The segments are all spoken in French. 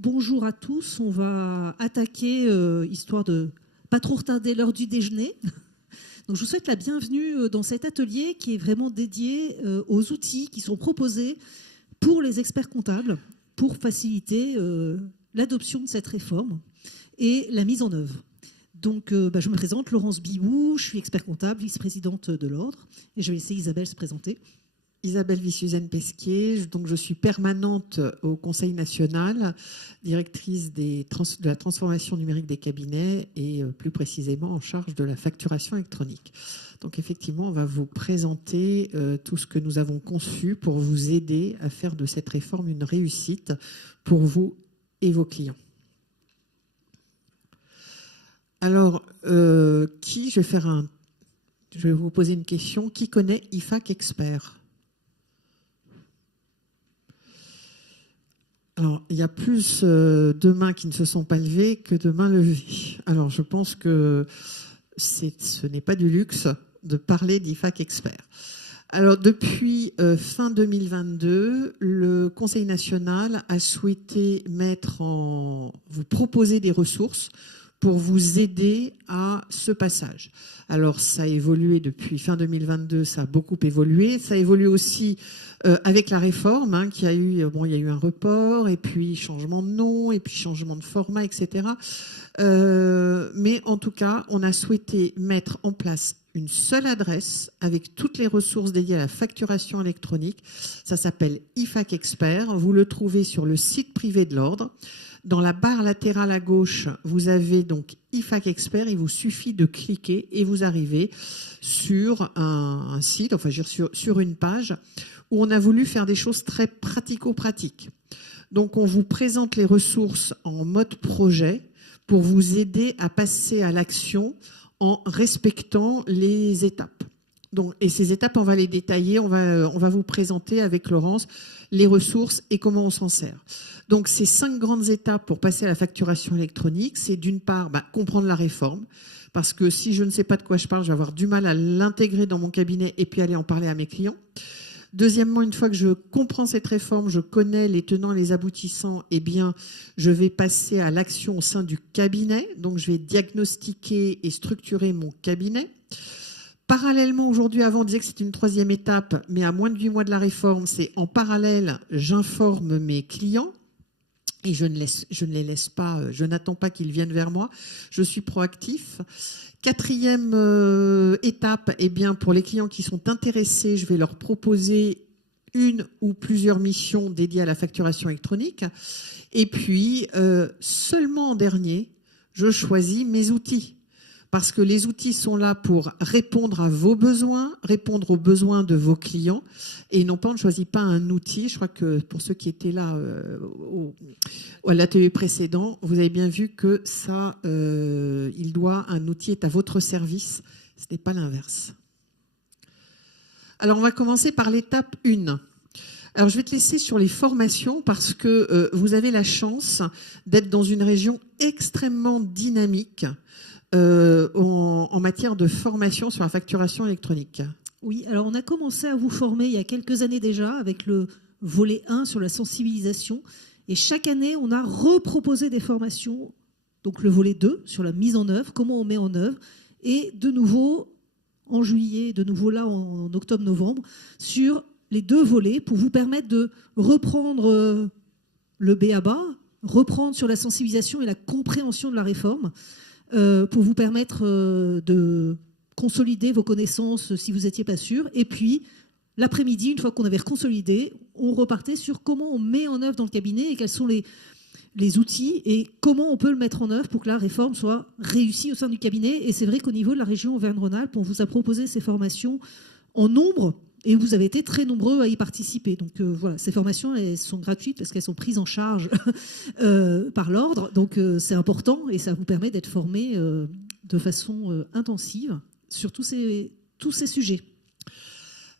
bonjour à tous. On va attaquer, histoire de pas trop retarder l'heure du déjeuner. Donc, je vous souhaite la bienvenue dans cet atelier qui est vraiment dédié aux outils qui sont proposés pour les experts comptables pour faciliter l'adoption de cette réforme et la mise en œuvre. Donc, je me présente, Laurence Bibou, je suis expert comptable, vice-présidente de l'Ordre, et je vais laisser Isabelle se présenter. Isabelle Vissuzène-Pesquier, donc je suis permanente au Conseil national, directrice de la transformation numérique des cabinets et plus précisément en charge de la facturation électronique. Donc effectivement, on va vous présenter tout ce que nous avons conçu pour vous aider à faire de cette réforme une réussite pour vous et vos clients. Alors, je vais vous poser une question. Qui connaît IFAC Expert ? Alors, il y a plus de mains qui ne se sont pas levées que de mains levées. Alors, je pense que ce n'est pas du luxe de parler d'IFAC Expert. Alors, depuis fin 2022, le Conseil national a souhaité vous proposer des ressources pour vous aider à ce passage. Alors, ça a évolué depuis fin 2022, ça a beaucoup évolué. Ça a évolué aussi avec la réforme, qui a eu, il y a eu un report, et puis changement de nom, et puis changement de format, etc. Mais en tout cas, on a souhaité mettre en place une seule adresse avec toutes les ressources dédiées à la facturation électronique. Ça s'appelle IFAC Expert. Vous le trouvez sur le site privé de l'Ordre. Dans la barre latérale à gauche, vous avez donc IFAC Expert. Il vous suffit de cliquer et vous arrivez sur un site, sur une page où on a voulu faire des choses très pratico-pratiques. Donc, on vous présente les ressources en mode projet pour vous aider à passer à l'action en respectant les étapes. Donc, et ces étapes, on va les détailler, on va vous présenter avec Laurence les ressources et comment on s'en sert. Donc, ces 5 grandes étapes pour passer à la facturation électronique, c'est d'une part comprendre la réforme, parce que si je ne sais pas de quoi je parle, je vais avoir du mal à l'intégrer dans mon cabinet et puis aller en parler à mes clients. Deuxièmement, une fois que je comprends cette réforme, je connais les tenants et les aboutissants, eh bien, je vais passer à l'action au sein du cabinet. Donc, je vais diagnostiquer et structurer mon cabinet. Parallèlement, aujourd'hui, avant, on disait que c'était une 3e étape, mais à moins de 8 mois de la réforme, c'est en parallèle, j'informe mes clients. Et je ne les laisse pas, je n'attends pas qu'ils viennent vers moi. Je suis proactif. 4e étape, eh bien, pour les clients qui sont intéressés, je vais leur proposer une ou plusieurs missions dédiées à la facturation électronique. Et puis, seulement en dernier, je choisis mes outils. Parce que les outils sont là pour répondre à vos besoins, répondre aux besoins de vos clients. Et non pas, on ne choisit pas un outil. Je crois que pour ceux qui étaient là à l'atelier précédent, vous avez bien vu que ça, un outil est à votre service. Ce n'est pas l'inverse. Alors, on va commencer par l'étape 1. Alors, je vais te laisser sur les formations parce que vous avez la chance d'être dans une région extrêmement dynamique en matière de formation sur la facturation électronique. Oui, alors on a commencé à vous former il y a quelques années déjà avec le volet 1 sur la sensibilisation. Et chaque année, on a reproposé des formations, donc le volet 2 sur la mise en œuvre, comment on met en œuvre. Et de nouveau, en juillet, de nouveau là en octobre-novembre, sur les 2 volets pour vous permettre de reprendre le b.a.-ba, reprendre sur la sensibilisation et la compréhension de la réforme. Pour vous permettre de consolider vos connaissances si vous n'étiez pas sûr. Et puis, l'après-midi, une fois qu'on avait reconsolidé, on repartait sur comment on met en œuvre dans le cabinet et quels sont les outils et comment on peut le mettre en œuvre pour que la réforme soit réussie au sein du cabinet. Et c'est vrai qu'au niveau de la région Auvergne-Rhône-Alpes, on vous a proposé ces formations en nombre et vous avez été très nombreux à y participer. Donc voilà, ces formations, elles sont gratuites parce qu'elles sont prises en charge par l'Ordre. Donc c'est important et ça vous permet d'être formés de façon intensive sur tous ces sujets.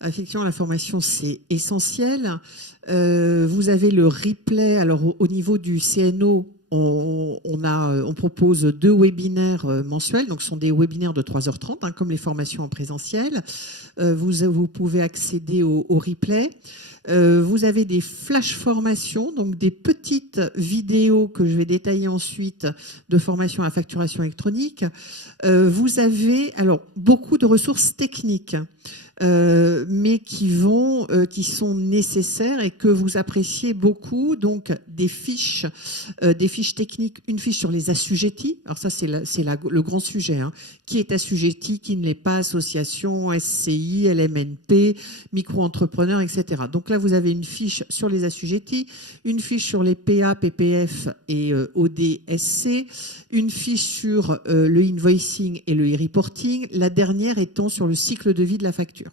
Effectivement, la formation, c'est essentiel. Vous avez le replay. Alors, au niveau du CNO, on propose 2 webinaires mensuels. Donc, ce sont des webinaires de 3h30, comme les formations en présentiel. Vous pouvez accéder au replay. Vous avez des flash formations, donc des petites vidéos que je vais détailler ensuite de formation à facturation électronique. Vous avez alors beaucoup de ressources techniques. Mais qui sont nécessaires et que vous appréciez beaucoup. Donc des fiches techniques, une fiche sur les assujettis. Alors ça c'est le grand sujet. Hein. Qui est assujetti, qui ne l'est pas, association, SCI, LMNP, micro-entrepreneur, etc. Donc là vous avez une fiche sur les assujettis, une fiche sur les PA, PPF et ODSC, une fiche sur le invoicing et le e-reporting, la dernière étant sur le cycle de vie de la facture.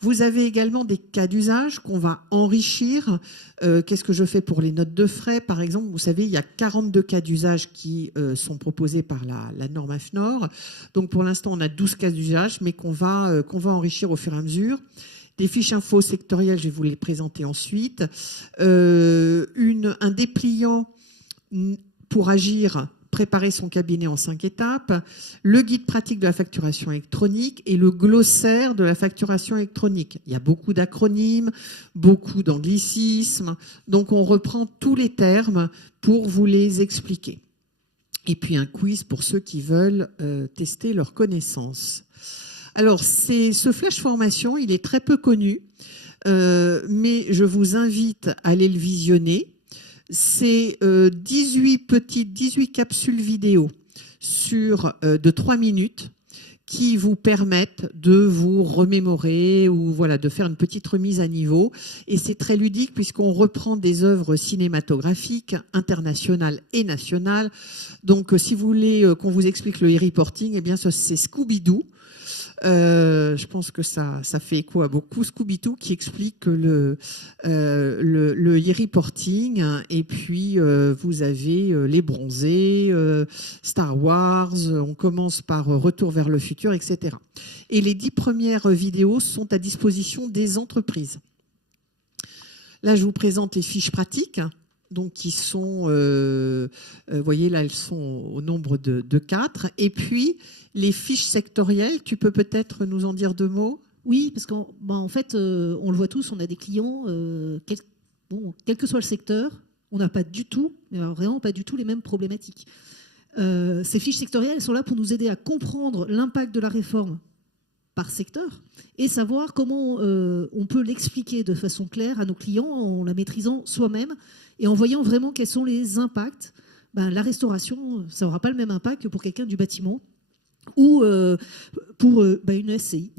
Vous avez également des cas d'usage qu'on va enrichir. Qu'est-ce que je fais pour les notes de frais, par exemple? Vous savez, il y a 42 cas d'usage qui sont proposés par la norme AFNOR. Donc pour l'instant, on a 12 cas d'usage, mais qu'on va enrichir au fur et à mesure. Des fiches info sectorielles, je vais vous les présenter ensuite. Un dépliant pour agir, préparer son cabinet en 5 étapes, le guide pratique de la facturation électronique et le glossaire de la facturation électronique. Il y a beaucoup d'acronymes, beaucoup d'anglicismes, donc on reprend tous les termes pour vous les expliquer. Et puis un quiz pour ceux qui veulent tester leurs connaissances. Alors, ce flash formation, il est très peu connu, mais je vous invite à aller le visionner. C'est 18 capsules vidéo de 3 minutes qui vous permettent de vous remémorer ou voilà, de faire une petite remise à niveau. Et c'est très ludique puisqu'on reprend des œuvres cinématographiques internationales et nationales. Donc, si vous voulez qu'on vous explique le e-reporting, eh bien, c'est Scooby-Doo. Je pense que ça fait écho à beaucoup. Scooby-Doo qui explique le e-reporting. Et puis, vous avez les bronzés, Star Wars, on commence par Retour vers le futur, etc. Et les 10 premières vidéos sont à disposition des entreprises. Là, je vous présente les fiches pratiques. Donc, qui sont, vous voyez, là, elles sont au nombre de 4. Et puis, les fiches sectorielles, tu peux peut-être nous en dire 2 mots? Oui, parce qu'en fait, on le voit tous, on a des clients, quel que soit le secteur, on n'a pas du tout, mais alors vraiment pas du tout les mêmes problématiques. Ces fiches sectorielles sont là pour nous aider à comprendre l'impact de la réforme par secteur et savoir comment on peut l'expliquer de façon claire à nos clients en la maîtrisant soi-même et en voyant vraiment quels sont les impacts. La restauration, ça n'aura pas le même impact que pour quelqu'un du bâtiment ou pour une SCI.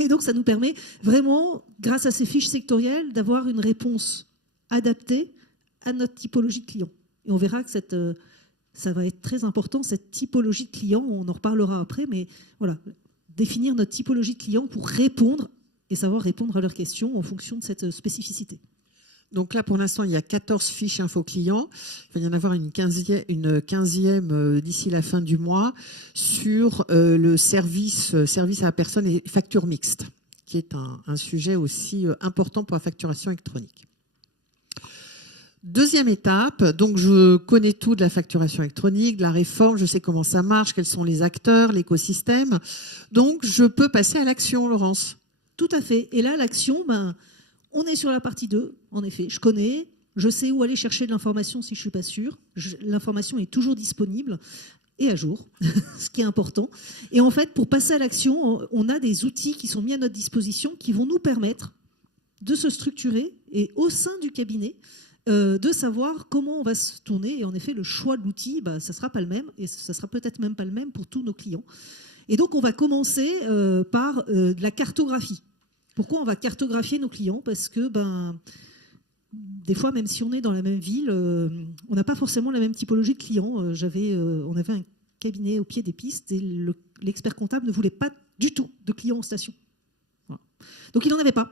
Et donc, ça nous permet vraiment, grâce à ces fiches sectorielles, d'avoir une réponse adaptée à notre typologie de client. Et on verra que ça va être très important, cette typologie de client. On en reparlera après, mais voilà, définir notre typologie de client pour répondre et savoir répondre à leurs questions en fonction de cette spécificité. Donc là, pour l'instant, il y a 14 fiches info clients. Il va y en avoir une 15e d'ici la fin du mois sur le service à la personne et facture mixte, qui est un sujet aussi important pour la facturation électronique. Deuxième étape, donc je connais tout de la facturation électronique, de la réforme, je sais comment ça marche, quels sont les acteurs, l'écosystème. Donc je peux passer à l'action, Laurence. Tout à fait. Et là, l'action, on est sur la partie 2, en effet. Je connais, je sais où aller chercher de l'information si je ne suis pas sûre. L'information est toujours disponible et à jour, ce qui est important. Et en fait, pour passer à l'action, on a des outils qui sont mis à notre disposition qui vont nous permettre de se structurer et au sein du cabinet, de savoir comment on va se tourner. Et en effet, le choix de l'outil, ça ne sera pas le même et ça ne sera peut-être même pas le même pour tous nos clients. Et donc, on va commencer par de la cartographie. Pourquoi on va cartographier nos clients? Parce que des fois, même si on est dans la même ville, on n'a pas forcément la même typologie de clients. On avait un cabinet au pied des pistes et l'expert comptable ne voulait pas du tout de clients en station. Voilà. Donc, il n'en avait pas.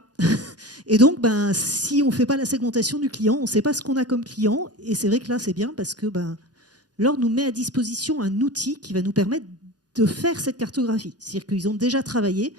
Et donc, si on ne fait pas la segmentation du client, on ne sait pas ce qu'on a comme client. Et c'est vrai que là, c'est bien parce que l'ordre nous met à disposition un outil qui va nous permettre de faire cette cartographie. C'est-à-dire qu'ils ont déjà travaillé.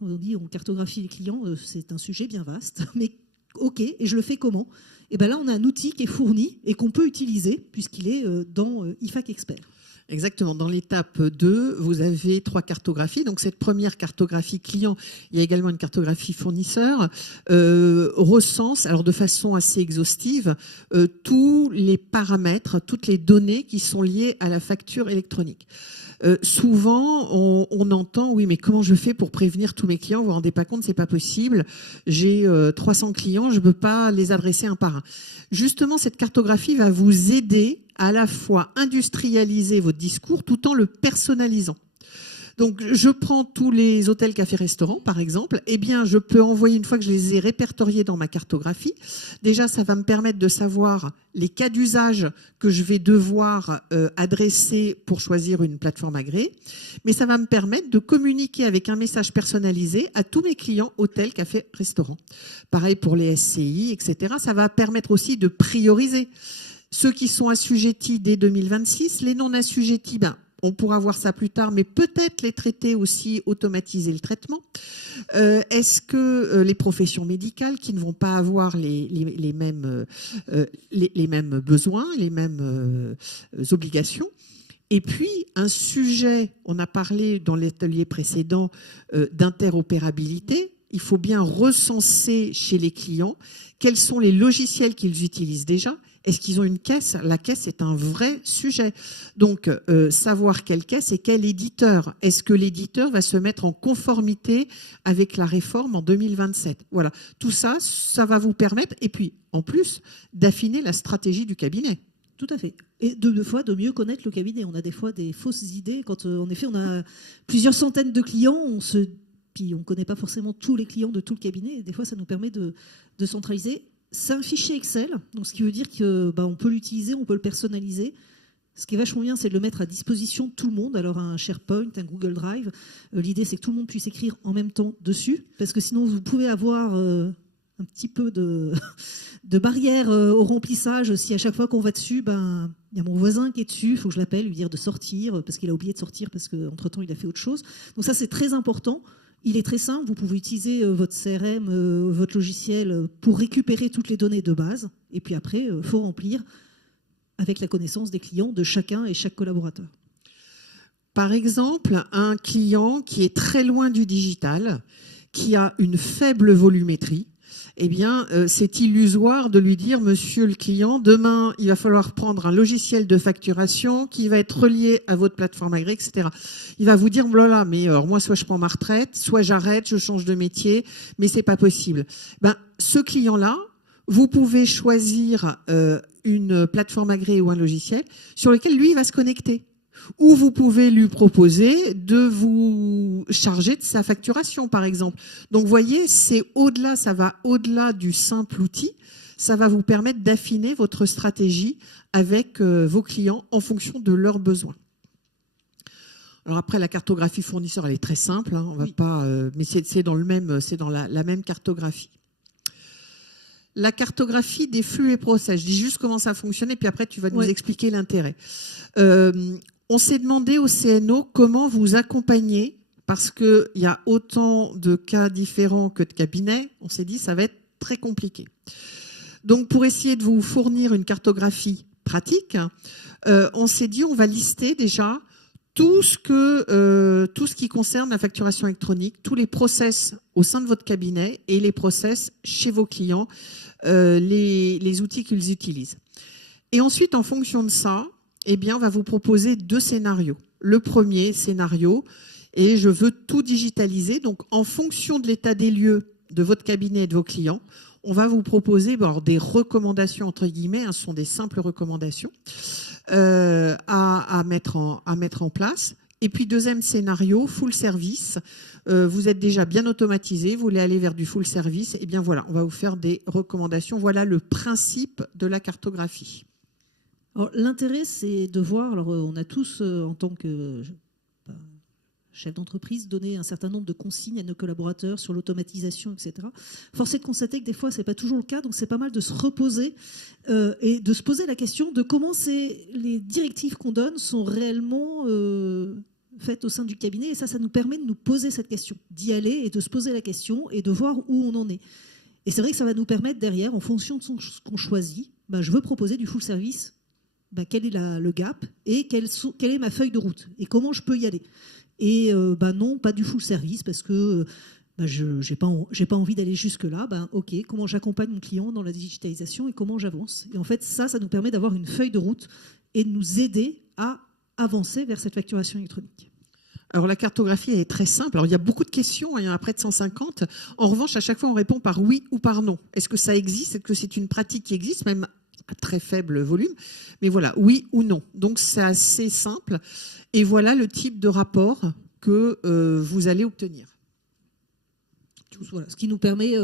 On dit on cartographie les clients, c'est un sujet bien vaste, mais ok, et je le fais comment? Et là, on a un outil qui est fourni et qu'on peut utiliser puisqu'il est dans IFAC Expert. Exactement. Dans l'étape 2, vous avez 3 cartographies. Donc, cette première cartographie client, il y a également une cartographie fournisseur, recense, alors de façon assez exhaustive, tous les paramètres, toutes les données qui sont liées à la facture électronique. Souvent, on entend, oui, mais comment je fais pour prévenir tous mes clients? Vous vous rendez pas compte, c'est pas possible. J'ai 300 clients, je peux pas les adresser un par un. Justement, cette cartographie va vous aider à la fois industrialiser votre discours tout en le personnalisant. Donc, je prends tous les hôtels, cafés, restaurants, par exemple. Eh bien, je peux envoyer, une fois que je les ai répertoriés dans ma cartographie, déjà, ça va me permettre de savoir les cas d'usage que je vais devoir adresser pour choisir une plateforme agréée. Mais ça va me permettre de communiquer avec un message personnalisé à tous mes clients hôtels, cafés, restaurants. Pareil pour les SCI, etc. Ça va permettre aussi de prioriser ceux qui sont assujettis dès 2026. Les non assujettis, on pourra voir ça plus tard, mais peut-être les traiter aussi, automatiser le traitement. Est-ce que les professions médicales qui ne vont pas avoir les mêmes besoins, les mêmes obligations? Et puis, un sujet, on a parlé dans l'atelier précédent d'interopérabilité. Il faut bien recenser chez les clients quels sont les logiciels qu'ils utilisent déjà. Est-ce qu'ils ont une caisse? La caisse est un vrai sujet. Donc, savoir quelle caisse et quel éditeur. Est-ce que l'éditeur va se mettre en conformité avec la réforme en 2027? Voilà. Tout ça, ça va vous permettre, et puis, en plus, d'affiner la stratégie du cabinet. Tout à fait. Et de fois, de mieux connaître le cabinet. On a des fois des fausses idées. Quand, en effet, on a plusieurs centaines de clients, puis on ne connaît pas forcément tous les clients de tout le cabinet. Et des fois, ça nous permet de centraliser. C'est un fichier Excel, donc ce qui veut dire qu'on peut l'utiliser, on peut le personnaliser. Ce qui est vachement bien, c'est de le mettre à disposition de tout le monde. Alors un SharePoint, un Google Drive. L'idée, c'est que tout le monde puisse écrire en même temps dessus, parce que sinon, vous pouvez avoir un petit peu de barrière au remplissage. Si à chaque fois qu'on va dessus, il y a mon voisin qui est dessus, il faut que je l'appelle, lui dire de sortir, parce qu'il a oublié de sortir, parce qu'entre-temps, il a fait autre chose. Donc ça, c'est très important. Il est très simple, vous pouvez utiliser votre CRM, votre logiciel pour récupérer toutes les données de base. Et puis après, il faut remplir avec la connaissance des clients de chacun et chaque collaborateur. Par exemple, un client qui est très loin du digital, qui a une faible volumétrie, eh bien, c'est illusoire de lui dire, monsieur le client, demain, il va falloir prendre un logiciel de facturation qui va être relié à votre plateforme agréée, etc. Il va vous dire, voilà, mais moi, soit je prends ma retraite, soit j'arrête, je change de métier, mais c'est pas possible. Ce client-là, vous pouvez choisir une plateforme agréée ou un logiciel sur lequel lui, il va se connecter. Ou vous pouvez lui proposer de vous charger de sa facturation, par exemple. Donc, vous voyez, c'est au-delà, ça va au-delà du simple outil. Ça va vous permettre d'affiner votre stratégie avec vos clients en fonction de leurs besoins. Alors après, la cartographie fournisseur, elle est très simple. On va pas, mais c'est dans la même cartographie. La cartographie des flux et process. Je dis juste comment ça fonctionne, puis après, tu vas nous expliquer l'intérêt. On s'est demandé au CNO comment vous accompagner, parce qu'il y a autant de cas différents que de cabinets. On s'est dit ça va être très compliqué. Donc, pour essayer de vous fournir une cartographie pratique, on s'est dit on va lister déjà tout ce qui concerne la facturation électronique, tous les process au sein de votre cabinet et les process chez vos clients, les outils qu'ils utilisent. Et ensuite, en fonction de ça, eh bien, on va vous proposer 2 scénarios. Le premier scénario, et je veux tout digitaliser. Donc, en fonction de l'état des lieux de votre cabinet et de vos clients, on va vous proposer des recommandations, entre guillemets, ce sont des simples recommandations à mettre en place. Et puis, deuxième scénario, full service. Vous êtes déjà bien automatisé, vous voulez aller vers du full service. Eh bien, voilà, on va vous faire des recommandations. Voilà le principe de la cartographie. L'intérêt, c'est de voir, alors on a tous, en tant que chef d'entreprise, donné un certain nombre de consignes à nos collaborateurs sur l'automatisation, etc. Force est de constater que des fois, ce n'est pas toujours le cas, donc c'est pas mal de se reposer et de se poser la question de comment les directives qu'on donne sont réellement faites au sein du cabinet. Et ça nous permet de nous poser cette question, d'y aller et de se poser la question et de voir où on en est. Et c'est vrai que ça va nous permettre derrière, en fonction de ce qu'on choisit, je veux proposer du full service quel est le gap et quelle est ma feuille de route et comment je peux y aller. Et non, pas du full service parce que je n'ai pas envie d'aller jusque-là. Ok, comment j'accompagne mon client dans la digitalisation et comment j'avance. Et en fait, ça nous permet d'avoir une feuille de route et de nous aider à avancer vers cette facturation électronique. Alors la cartographie est très simple. Alors il y a beaucoup de questions, il y en a près de 150. En revanche, à chaque fois, on répond par oui ou par non. Est-ce que ça existe? Est-ce que c'est une pratique qui existe, même à très faible volume? Mais voilà, oui ou non. Donc c'est assez simple. Et voilà le type de rapport que vous allez obtenir. Voilà, ce qui nous permet...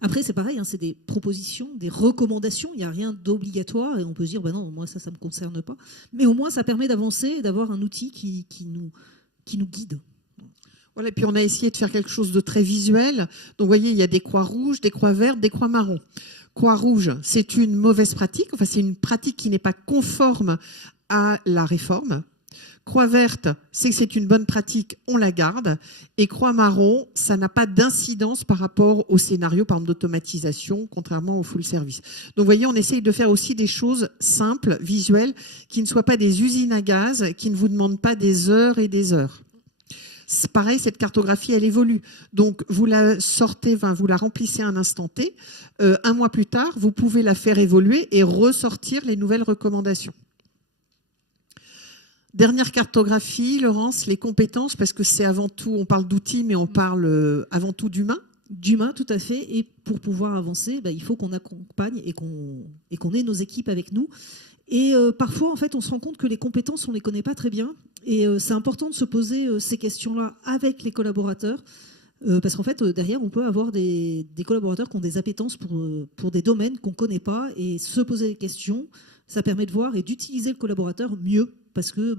après, c'est pareil, c'est des propositions, des recommandations. Il n'y a rien d'obligatoire et on peut se dire, non, moi, ça ne me concerne pas. Mais au moins, ça permet d'avancer et d'avoir un outil qui nous guide. Voilà, et puis on a essayé de faire quelque chose de très visuel. Donc vous voyez, il y a des croix rouges, des croix vertes, des croix marron. Croix rouge, c'est une mauvaise pratique. Enfin, c'est une pratique qui n'est pas conforme à la réforme. Croix verte, c'est que c'est une bonne pratique, on la garde. Et croix marron, ça n'a pas d'incidence par rapport au scénario, par exemple, d'automatisation, contrairement au full service. Donc, vous voyez, on essaye de faire aussi des choses simples, visuelles, qui ne soient pas des usines à gaz, qui ne vous demandent pas des heures et des heures. C'est pareil, cette cartographie, elle évolue. Donc, vous la sortez, vous la remplissez à un instant T. Un mois plus tard, vous pouvez la faire évoluer et ressortir les nouvelles recommandations. Dernière cartographie, Laurence, les compétences, parce que c'est avant tout, on parle d'outils, mais on parle avant tout d'humain. D'humain, tout à fait. Et pour pouvoir avancer, il faut qu'on accompagne et qu'on ait nos équipes avec nous. Et parfois, en fait, on se rend compte que les compétences, on ne les connaît pas très bien. Et c'est important de se poser ces questions-là avec les collaborateurs. Parce qu'en fait, derrière, on peut avoir des collaborateurs qui ont des appétences pour des domaines qu'on ne connaît pas. Et se poser des questions, ça permet de voir et d'utiliser le collaborateur mieux. Parce que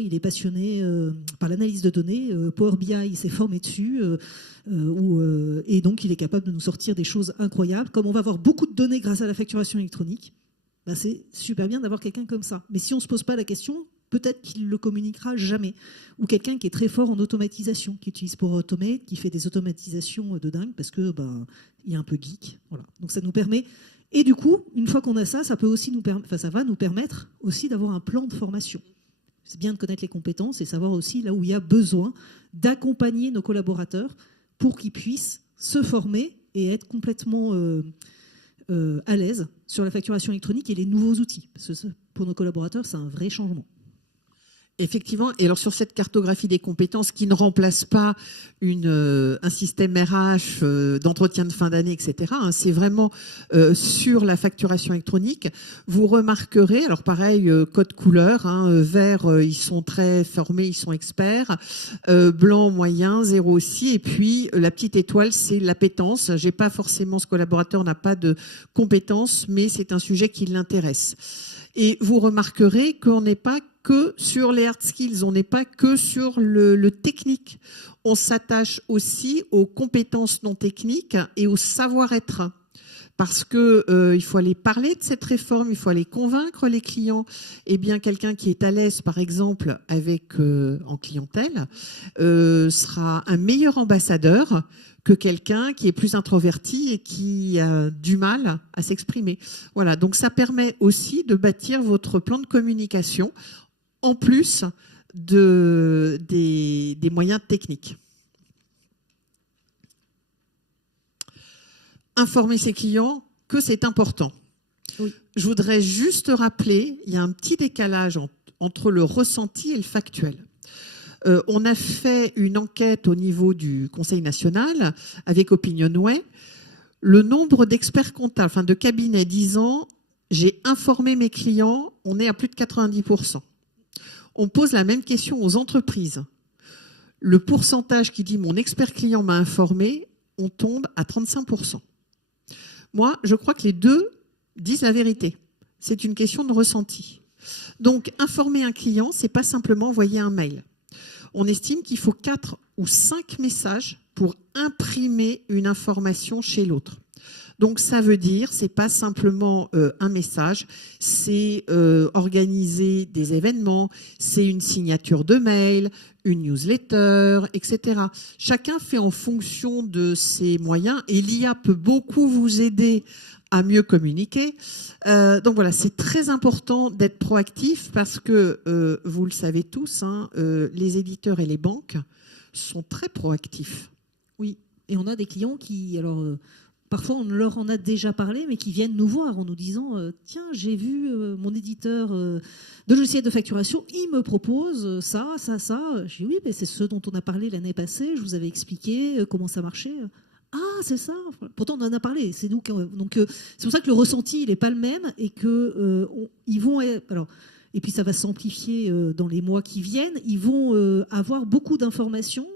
il est passionné par l'analyse de données, Power BI, il s'est formé dessus, et donc il est capable de nous sortir des choses incroyables. Comme on va avoir beaucoup de données grâce à la facturation électronique, c'est super bien d'avoir quelqu'un comme ça. Mais si on ne se pose pas la question, peut-être qu'il ne le communiquera jamais. Ou quelqu'un qui est très fort en automatisation, qui utilise Power Automate, qui fait des automatisations de dingue, parce que il est un peu geek. Voilà. Donc ça nous permet... Et du coup, une fois qu'on a ça, ça va nous permettre aussi d'avoir un plan de formation. C'est bien de connaître les compétences et savoir aussi là où il y a besoin d'accompagner nos collaborateurs pour qu'ils puissent se former et être complètement à l'aise sur la facturation électronique et les nouveaux outils. Parce que pour nos collaborateurs, c'est un vrai changement. Effectivement, et alors sur cette cartographie des compétences qui ne remplace pas un système RH d'entretien de fin d'année, etc., c'est vraiment sur la facturation électronique. Vous remarquerez, alors pareil, code couleur, vert, ils sont très formés, ils sont experts, blanc, moyen, 0 aussi, et puis la petite étoile, c'est l'appétence. J'ai pas forcément, ce collaborateur n'a pas de compétences, mais c'est un sujet qui l'intéresse. Et vous remarquerez qu'on n'est pas que sur les hard skills, on n'est pas que sur le technique. On s'attache aussi aux compétences non techniques et au savoir-être. Parce que il faut aller parler de cette réforme, il faut aller convaincre les clients. Eh bien, quelqu'un qui est à l'aise, par exemple, en clientèle, sera un meilleur ambassadeur que quelqu'un qui est plus introverti et qui a du mal à s'exprimer. Voilà, donc ça permet aussi de bâtir votre plan de communication en plus des moyens techniques. Informer ses clients que c'est important. Oui. Je voudrais juste rappeler, il y a un petit décalage entre le ressenti et le factuel. On a fait une enquête au niveau du Conseil national avec Opinionway. Le nombre d'experts comptables, de cabinets disant « j'ai informé mes clients », on est à plus de 90%. On pose la même question aux entreprises. Le pourcentage qui dit « mon expert client m'a informé », on tombe à 35%. Moi, je crois que les deux disent la vérité. C'est une question de ressenti. Donc, informer un client, c'est pas simplement envoyer un mail. On estime qu'il faut 4 ou 5 messages pour imprimer une information chez l'autre. Donc, ça veut dire, c'est pas simplement un message, c'est organiser des événements, c'est une signature de mail, une newsletter, etc. Chacun fait en fonction de ses moyens et l'IA peut beaucoup vous aider à mieux communiquer. Donc voilà, c'est très important d'être proactif parce que, vous le savez tous, hein, les éditeurs et les banques sont très proactifs. Oui, et on a des clients qui, alors parfois on leur en a déjà parlé, mais qui viennent nous voir en nous disant tiens, j'ai vu mon éditeur de logiciel de facturation, il me propose ça, ça, ça. Je dis oui, mais c'est ce dont on a parlé l'année passée, je vous avais expliqué comment ça marchait. Ah, c'est ça. Pourtant, on en a parlé. C'est nous donc c'est pour ça que le ressenti, il n'est pas le même et que ils vont. Alors, et puis ça va s'amplifier dans les mois qui viennent. Ils vont avoir beaucoup d'informations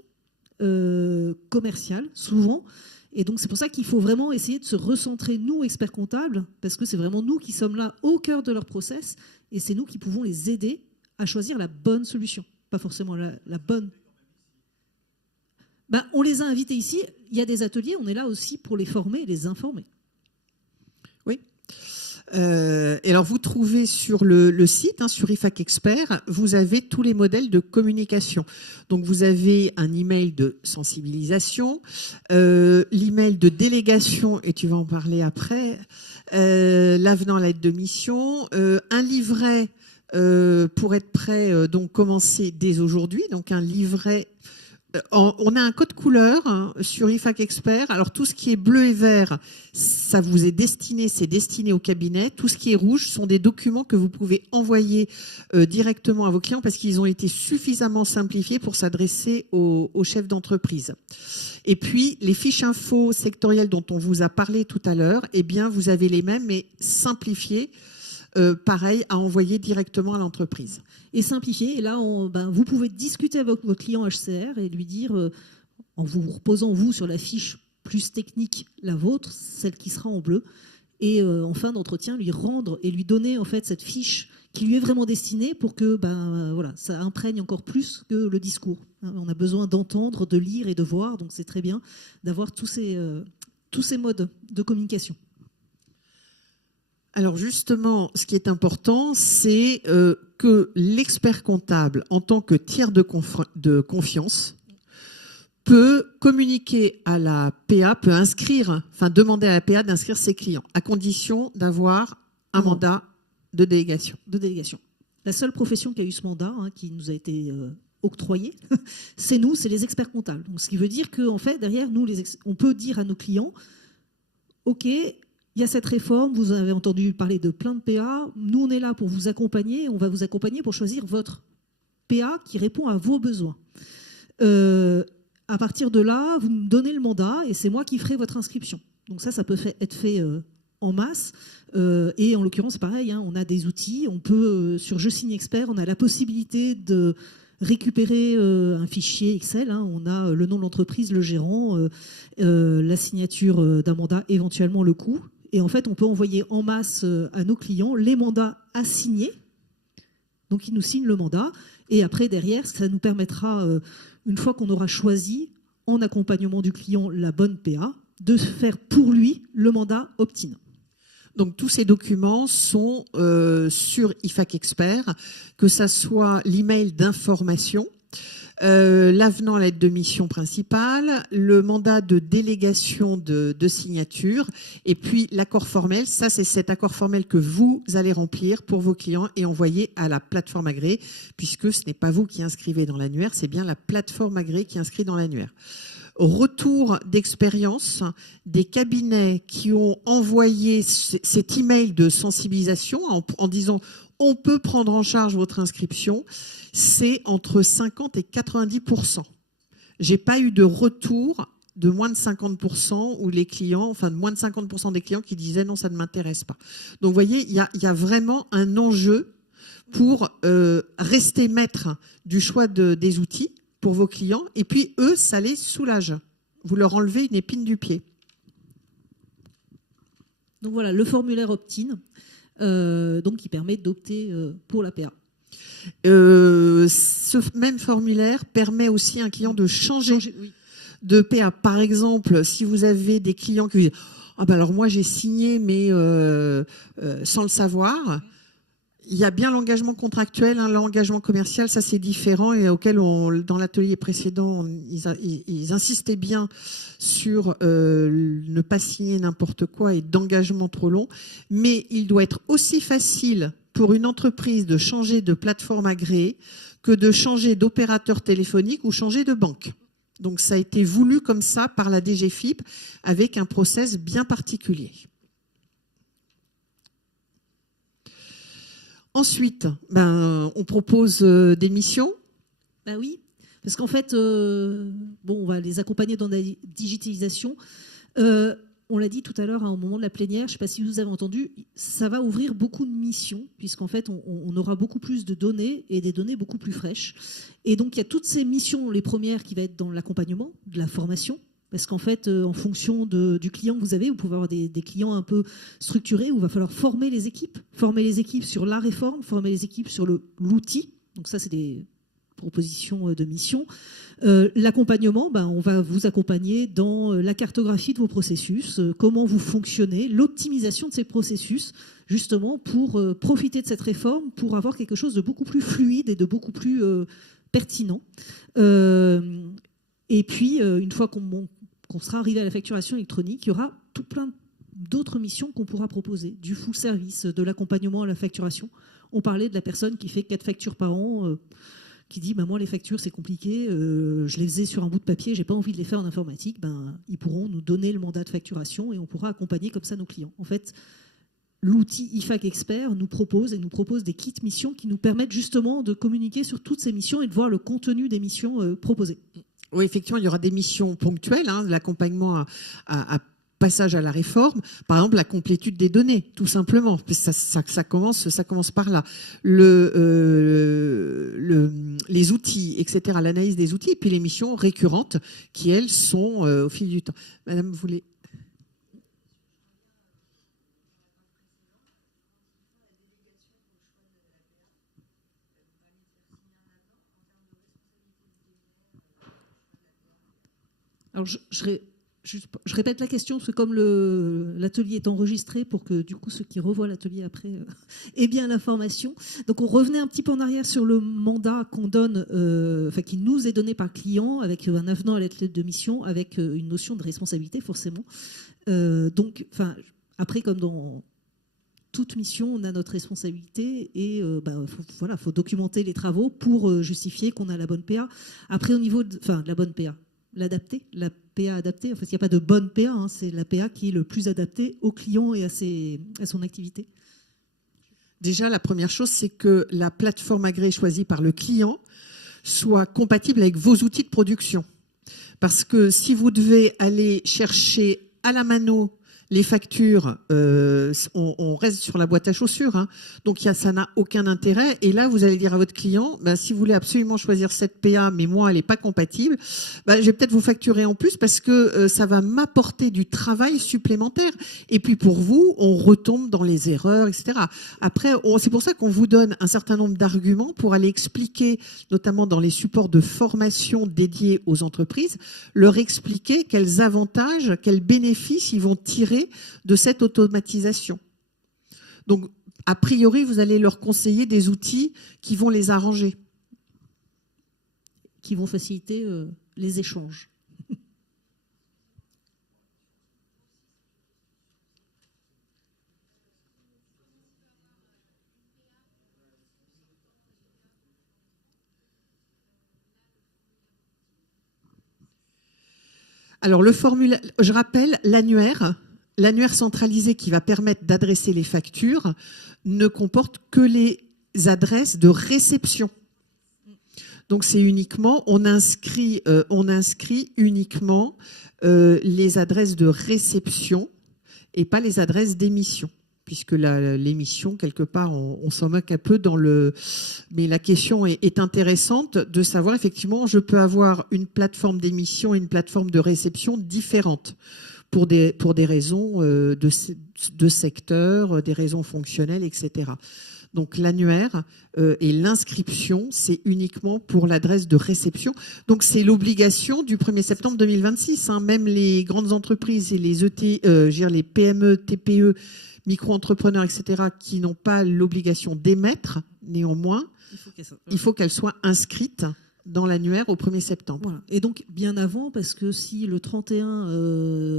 commerciales, souvent. Et donc c'est pour ça qu'il faut vraiment essayer de se recentrer, nous, experts comptables, parce que c'est vraiment nous qui sommes là au cœur de leur process et c'est nous qui pouvons les aider à choisir la bonne solution. Pas forcément la bonne. Ben, on les a invités ici, il y a des ateliers, on est là aussi pour les former et les informer. Oui. Et alors, vous trouvez sur le site, hein, sur IFAC Expert, vous avez tous les modèles de communication. Donc, vous avez un email de sensibilisation, l'email de délégation, et tu vas en parler après, l'avenant à l'aide de mission, un livret pour être prêt, donc commencer dès aujourd'hui, donc un livret. On a un code couleur hein, sur IFAC Expert. Alors tout ce qui est bleu et vert, ça vous est destiné, c'est destiné au cabinet. Tout ce qui est rouge sont des documents que vous pouvez envoyer directement à vos clients parce qu'ils ont été suffisamment simplifiés pour s'adresser aux chefs d'entreprise. Et puis les fiches info sectorielles dont on vous a parlé tout à l'heure, eh bien vous avez les mêmes mais simplifiées. Pareil, à envoyer directement à l'entreprise. Et simplifier, et là, vous pouvez discuter avec votre client HCR et lui dire, en vous reposant vous sur la fiche plus technique, la vôtre, celle qui sera en bleu, et en fin d'entretien, lui rendre et lui donner en fait cette fiche qui lui est vraiment destinée pour que voilà, ça imprègne encore plus que le discours. On a besoin d'entendre, de lire et de voir, donc c'est très bien d'avoir tous ces modes de communication. Alors justement, ce qui est important, c'est que l'expert comptable, en tant que tiers de confiance, peut communiquer à la PA, peut demander à la PA d'inscrire ses clients, à condition d'avoir un mandat de délégation. La seule profession qui a eu ce mandat, hein, qui nous a été octroyé, c'est nous, c'est les experts comptables. Donc, ce qui veut dire qu'en fait, derrière, nous, on peut dire à nos clients, OK, il y a cette réforme, vous avez entendu parler de plein de PA, nous on est là pour vous accompagner, on va vous accompagner pour choisir votre PA qui répond à vos besoins. À partir de là, vous me donnez le mandat et c'est moi qui ferai votre inscription. Donc ça peut être fait en masse et en l'occurrence pareil, hein, on a des outils, on peut, sur Je signe expert, on a la possibilité de récupérer un fichier Excel, hein, on a le nom de l'entreprise, le gérant, la signature d'un mandat, éventuellement le coût. Et en fait, on peut envoyer en masse à nos clients les mandats à signer. Donc, ils nous signent le mandat. Et après, derrière, ça nous permettra, une fois qu'on aura choisi, en accompagnement du client, la bonne PA, de faire pour lui le mandat opt-in. Donc, tous ces documents sont sur IFAC Expert, que ça soit l'email d'information, l'avenant à l'aide de mission principale, le mandat de délégation de signature et puis l'accord formel. Ça, c'est cet accord formel que vous allez remplir pour vos clients et envoyer à la plateforme agréée, puisque ce n'est pas vous qui inscrivez dans l'annuaire, c'est bien la plateforme agréée qui inscrit dans l'annuaire. Retour d'expérience des cabinets qui ont envoyé cet email de sensibilisation en disant on peut prendre en charge votre inscription, c'est entre 50 et 90%. J'ai pas eu de retour de moins de 50% où les clients, enfin de moins de 50% des clients qui disaient non, ça ne m'intéresse pas. Donc vous voyez, il y a vraiment un enjeu pour rester maître du choix des outils pour vos clients, et puis eux, ça les soulage. Vous leur enlevez une épine du pied. Donc voilà, le formulaire opt-in, donc qui permet d'opter pour la PA. Ce même formulaire permet aussi à un client de changer de PA. Par exemple, si vous avez des clients qui vous disent « Ah ben alors moi j'ai signé mais sans le savoir », Il y a bien l'engagement contractuel, hein, l'engagement commercial, ça c'est différent et auquel dans l'atelier précédent, ils insistaient bien sur ne pas signer n'importe quoi et d'engagement trop long. Mais il doit être aussi facile pour une entreprise de changer de plateforme agréée que de changer d'opérateur téléphonique ou changer de banque. Donc ça a été voulu comme ça par la DGFiP avec un process bien particulier. Ensuite, on propose des missions. Ben oui, parce qu'en fait, on va les accompagner dans la digitalisation. On l'a dit tout à l'heure, hein, au moment de la plénière, je ne sais pas si vous avez entendu, ça va ouvrir beaucoup de missions, puisqu'en fait, on aura beaucoup plus de données et des données beaucoup plus fraîches. Et donc, il y a toutes ces missions, les premières qui vont être dans l'accompagnement, de la formation. Parce qu'en fait, en fonction du client que vous avez, vous pouvez avoir des clients un peu structurés où il va falloir former les équipes sur la réforme, former les équipes sur l'outil. Donc ça, c'est des propositions de mission. L'accompagnement, on va vous accompagner dans la cartographie de vos processus, comment vous fonctionnez, l'optimisation de ces processus, justement pour profiter de cette réforme, pour avoir quelque chose de beaucoup plus fluide et de beaucoup plus pertinent. Et puis, une fois qu'on sera arrivé à la facturation électronique, il y aura tout plein d'autres missions qu'on pourra proposer, du full service, de l'accompagnement à la facturation. On parlait de la personne qui fait 4 factures par an, qui dit moi les factures c'est compliqué, je les faisais sur un bout de papier, j'ai pas envie de les faire en informatique. Ils pourront nous donner le mandat de facturation et on pourra accompagner comme ça nos clients. En fait, l'outil IFAC Expert nous propose des kits missions qui nous permettent justement de communiquer sur toutes ces missions et de voir le contenu des missions proposées. Oui, effectivement, il y aura des missions ponctuelles, hein, l'accompagnement à passage à la réforme. Par exemple, la complétude des données, tout simplement. Ça commence par là. Les outils, etc., l'analyse des outils, et puis les missions récurrentes qui, elles, sont au fil du temps. Madame, vous voulez... Alors, je répète la question, parce que comme l'atelier est enregistré, pour que du coup ceux qui revoient l'atelier après aient bien l'information. Donc on revenait un petit peu en arrière sur le mandat qu'on donne, qui nous est donné par le client, avec un avenant à la lettre de mission, avec une notion de responsabilité forcément. Après, comme dans toute mission, on a notre responsabilité et faut documenter les travaux pour justifier qu'on a la bonne PA. Après, au niveau de la bonne PA, l'adapter, la PA adaptée. En fait, il n'y a pas de bonne PA, hein, c'est la PA qui est le plus adaptée au client et à son activité. Déjà, la première chose, c'est que la plateforme agréée choisie par le client soit compatible avec vos outils de production. Parce que si vous devez aller chercher à la mano les factures, on reste sur la boîte à chaussures, hein. Donc ça n'a aucun intérêt. Et là, vous allez dire à votre client, si vous voulez absolument choisir cette PA, mais moi, elle n'est pas compatible, je vais peut-être vous facturer en plus parce que ça va m'apporter du travail supplémentaire. Et puis pour vous, on retombe dans les erreurs, etc. Après, c'est pour ça qu'on vous donne un certain nombre d'arguments pour aller expliquer, notamment dans les supports de formation dédiés aux entreprises, leur expliquer quels avantages, quels bénéfices ils vont tirer de cette automatisation. Donc, a priori, vous allez leur conseiller des outils qui vont les arranger. Qui vont faciliter les échanges. Alors, je rappelle, l'annuaire centralisé qui va permettre d'adresser les factures ne comporte que les adresses de réception. Donc c'est uniquement, on inscrit uniquement les adresses de réception et pas les adresses d'émission, puisque l'émission, quelque part, on s'en moque un peu mais la question est intéressante de savoir, effectivement, je peux avoir une plateforme d'émission et une plateforme de réception différentes pour des raisons de secteur, des raisons fonctionnelles, etc. Donc l'annuaire et l'inscription, c'est uniquement pour l'adresse de réception. Donc c'est l'obligation du 1er septembre 2026. Hein. Même les grandes entreprises et les PME, TPE, micro-entrepreneurs, etc., qui n'ont pas l'obligation d'émettre, néanmoins, il faut qu'elles soient inscrites dans l'annuaire au 1er septembre. Voilà. Et donc, bien avant, parce que si le 31,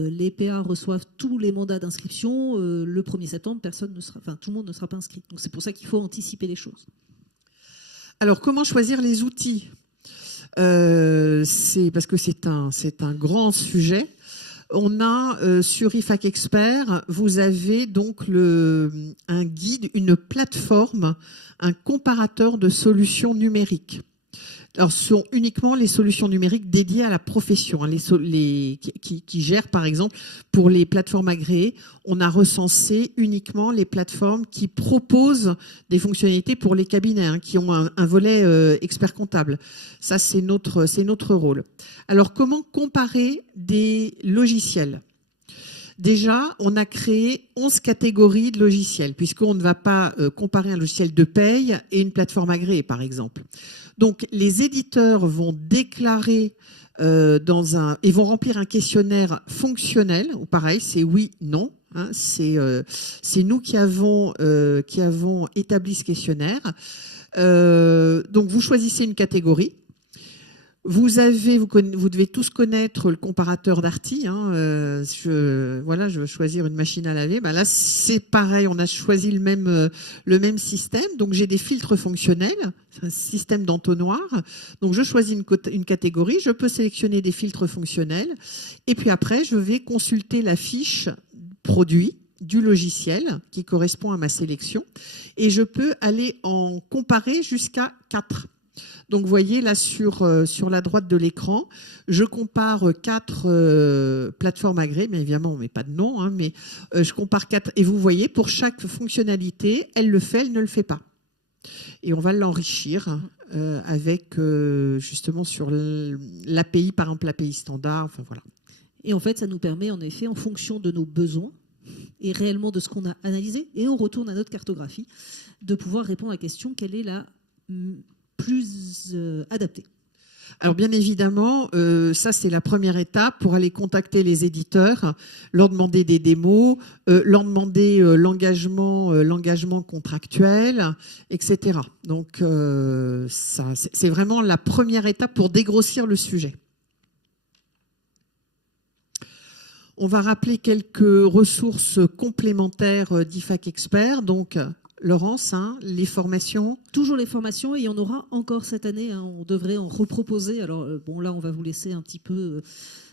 les PA reçoivent tous les mandats d'inscription, le 1er septembre, tout le monde ne sera pas inscrit. Donc, c'est pour ça qu'il faut anticiper les choses. Alors, comment choisir les outils ? Parce que c'est un grand sujet. On a sur IFAC Expert, vous avez donc un guide, une plateforme, un comparateur de solutions numériques. Alors, ce sont uniquement les solutions numériques dédiées à la profession, hein, qui gèrent, par exemple, pour les plateformes agréées, on a recensé uniquement les plateformes qui proposent des fonctionnalités pour les cabinets, hein, qui ont un volet expert comptable. Ça, c'est notre rôle. Alors, comment comparer des logiciels ? Déjà, on a créé 11 catégories de logiciels, puisqu'on ne va pas comparer un logiciel de paye et une plateforme agréée, par exemple. Donc, les éditeurs vont déclarer et vont remplir un questionnaire fonctionnel, ou pareil, c'est oui, non. Hein, c'est nous qui avons établi ce questionnaire. Donc, vous choisissez une catégorie. Vous devez tous connaître le comparateur Darty. Hein, je veux choisir une machine à laver. Ben là, c'est pareil, on a choisi le même système. Donc, j'ai des filtres fonctionnels, un système d'entonnoir. Donc, je choisis une catégorie, je peux sélectionner des filtres fonctionnels. Et puis après, je vais consulter la fiche produit du logiciel qui correspond à ma sélection. Et je peux aller en comparer jusqu'à 4. Donc, vous voyez là sur la droite de l'écran, je compare 4 plateformes agréées, mais évidemment, on ne met pas de nom, hein, mais je compare 4. Et vous voyez, pour chaque fonctionnalité, elle le fait, elle ne le fait pas. Et on va l'enrichir avec justement sur l'API, par exemple l'API standard. Enfin, voilà. Et en fait, ça nous permet, en effet, en fonction de nos besoins et réellement de ce qu'on a analysé, et on retourne à notre cartographie, de pouvoir répondre à la question quelle est la plus adaptée. Alors bien évidemment, ça c'est la première étape pour aller contacter les éditeurs, leur demander des démos, leur demander l'engagement contractuel, etc. Donc ça, c'est vraiment la première étape pour dégrossir le sujet. On va rappeler quelques ressources complémentaires d'IFAC Expert. Donc, Laurence, hein, les formations. Toujours les formations, et il y en aura encore cette année. Hein, on devrait en reproposer. Alors, bon, là, on va vous laisser un petit peu,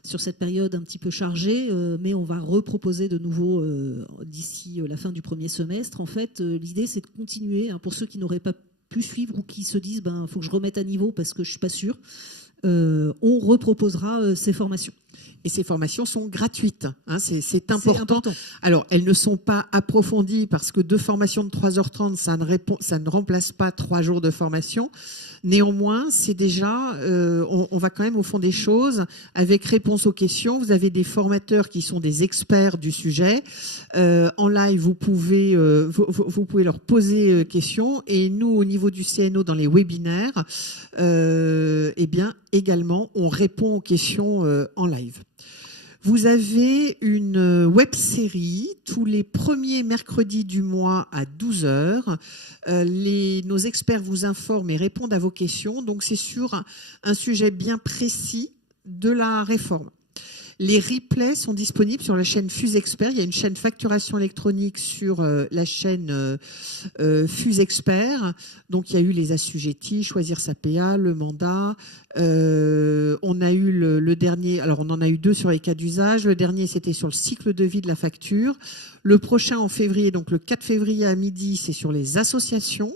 sur cette période un petit peu chargée, mais on va reproposer de nouveau d'ici la fin du premier semestre. En fait, l'idée, c'est de continuer. Hein, pour ceux qui n'auraient pas pu suivre ou qui se disent, faut que je remette à niveau parce que je ne suis pas sûre, on reproposera ces formations. Et ces formations sont gratuites. Hein, c'est important. Alors, elles ne sont pas approfondies parce que 2 formations de 3h30, ça ne remplace pas 3 jours de formation. Néanmoins, c'est déjà, on va quand même au fond des choses avec réponse aux questions. Vous avez des formateurs qui sont des experts du sujet. En live, vous pouvez leur poser questions. Et nous, au niveau du CNO, dans les webinaires, eh bien, également, on répond aux questions en live. Vous avez une web-série tous les premiers mercredis du mois à 12h. Nos experts vous informent et répondent à vos questions. Donc, c'est sur un sujet bien précis de la réforme. Les replays sont disponibles sur la chaîne Fuse Expert. Il y a une chaîne facturation électronique sur la chaîne Fuse Expert. Donc, il y a eu les assujettis, choisir sa PA, le mandat. On a eu le dernier, alors on en a eu 2 sur les cas d'usage. Le dernier, c'était sur le cycle de vie de la facture. Le prochain en février, donc le 4 février à midi, c'est sur les associations.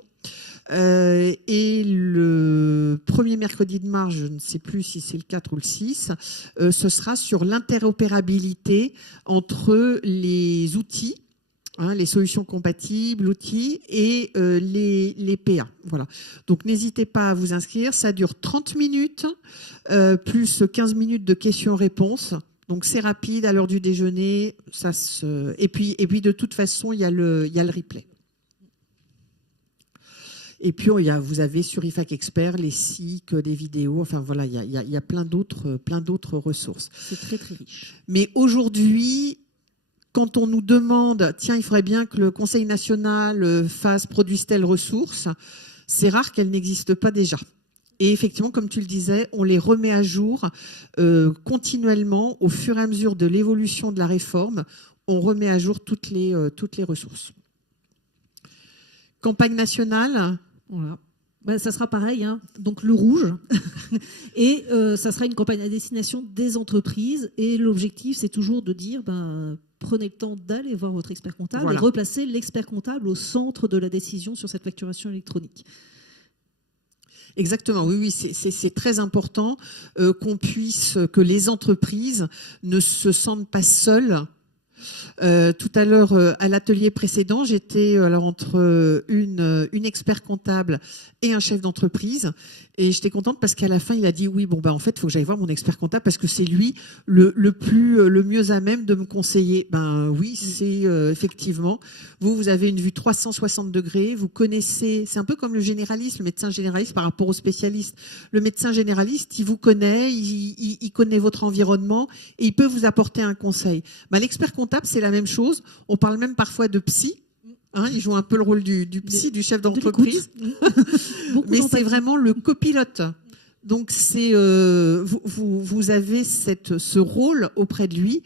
Et le premier mercredi de mars, je ne sais plus si c'est le 4 ou le 6, ce sera sur l'interopérabilité entre les outils, hein, les solutions compatibles, outils et les PA. Voilà. Donc n'hésitez pas à vous inscrire. Ça dure 30 minutes, plus 15 minutes de questions-réponses. Donc c'est rapide à l'heure du déjeuner. Et puis de toute façon, il y a le replay. Et puis, vous avez sur IFAC Expert les SIC, des vidéos. Enfin, voilà, il y a plein d'autres ressources. C'est très, très riche. Mais aujourd'hui, quand on nous demande, tiens, il faudrait bien que le Conseil national produise telle ressource, c'est rare qu'elle n'existe pas déjà. Et effectivement, comme tu le disais, on les remet à jour continuellement au fur et à mesure de l'évolution de la réforme. On remet à jour toutes les ressources. Campagne nationale. Voilà. Ben, ça sera pareil, hein. Donc le rouge. Et ça sera une campagne à destination des entreprises. Et l'objectif, c'est toujours de dire, prenez le temps d'aller voir votre expert comptable, voilà, et replacer l'expert comptable au centre de la décision sur cette facturation électronique. Exactement, oui, c'est très important que les entreprises ne se sentent pas seules. Tout à l'heure, à l'atelier précédent, j'étais entre une expert comptable et un chef d'entreprise. Et j'étais contente parce qu'à la fin, il a dit oui, en fait, il faut que j'aille voir mon expert comptable parce que c'est lui le mieux à même de me conseiller. Oui, c'est effectivement. Vous avez une vue 360 degrés, vous connaissez, c'est un peu comme le généraliste, le médecin généraliste par rapport au spécialiste. Le médecin généraliste, il vous connaît, il connaît votre environnement et il peut vous apporter un conseil. L'expert comptable, c'est la même chose. On parle même parfois de psy. Il joue un peu le rôle du psy, du chef d'entreprise. Mais c'est vraiment le copilote. Donc, vous avez ce rôle auprès de lui.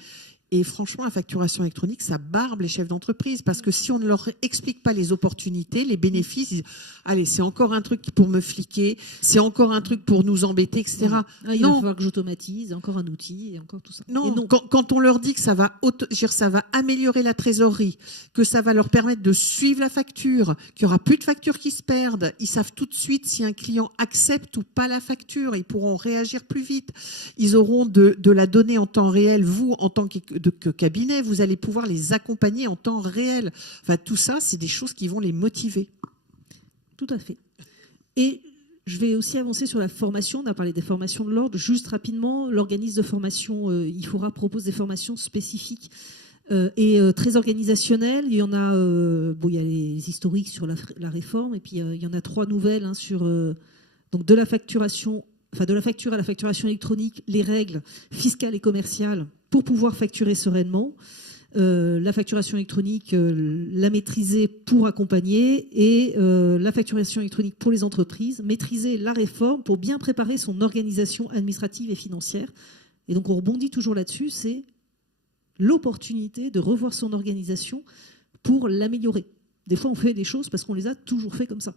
Et franchement, la facturation électronique, ça barbe les chefs d'entreprise. Parce que si on ne leur explique pas les opportunités, les bénéfices, ils disent, allez, c'est encore un truc pour me fliquer, c'est encore un truc pour nous embêter, etc. Il va falloir que j'automatise, encore un outil, et encore tout ça. Non, quand on leur dit que ça va améliorer la trésorerie, que ça va leur permettre de suivre la facture, qu'il n'y aura plus de factures qui se perdent, ils savent tout de suite si un client accepte ou pas la facture, ils pourront réagir plus vite, ils auront de la donnée en temps réel, vous, en tant que cabinet, vous allez pouvoir les accompagner en temps réel. Enfin, tout ça, c'est des choses qui vont les motiver. Tout à fait. Et je vais aussi avancer sur la formation. On a parlé des formations de l'ordre. Juste rapidement, l'organisme de formation, IFORA propose des formations spécifiques et très organisationnelles. Il y en a, il y a les historiques sur la réforme, et puis il y en a 3 nouvelles sur donc de la facture à la facturation électronique, les règles fiscales et commerciales pour pouvoir facturer sereinement. La facturation électronique, la maîtriser pour accompagner, et la facturation électronique pour les entreprises, maîtriser la réforme pour bien préparer son organisation administrative et financière. Et donc on rebondit toujours là-dessus, c'est l'opportunité de revoir son organisation pour l'améliorer. Des fois on fait des choses parce qu'on les a toujours fait comme ça.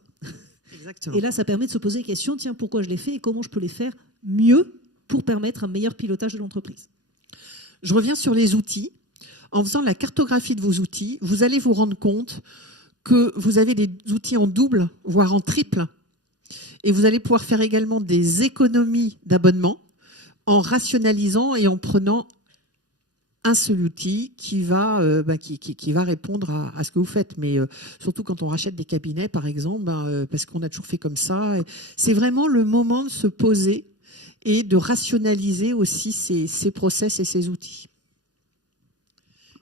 Exactement. Et là ça permet de se poser des questions, tiens, pourquoi je les fais et comment je peux les faire mieux pour permettre un meilleur pilotage de l'entreprise. Je reviens sur les outils. En faisant la cartographie de vos outils, vous allez vous rendre compte que vous avez des outils en double, voire en triple. Et vous allez pouvoir faire également des économies d'abonnement en rationalisant et en prenant un seul outil qui va répondre à ce que vous faites. Mais surtout quand on rachète des cabinets, par exemple, parce qu'on a toujours fait comme ça. C'est vraiment le moment de se poser et de rationaliser aussi ces process et ces outils.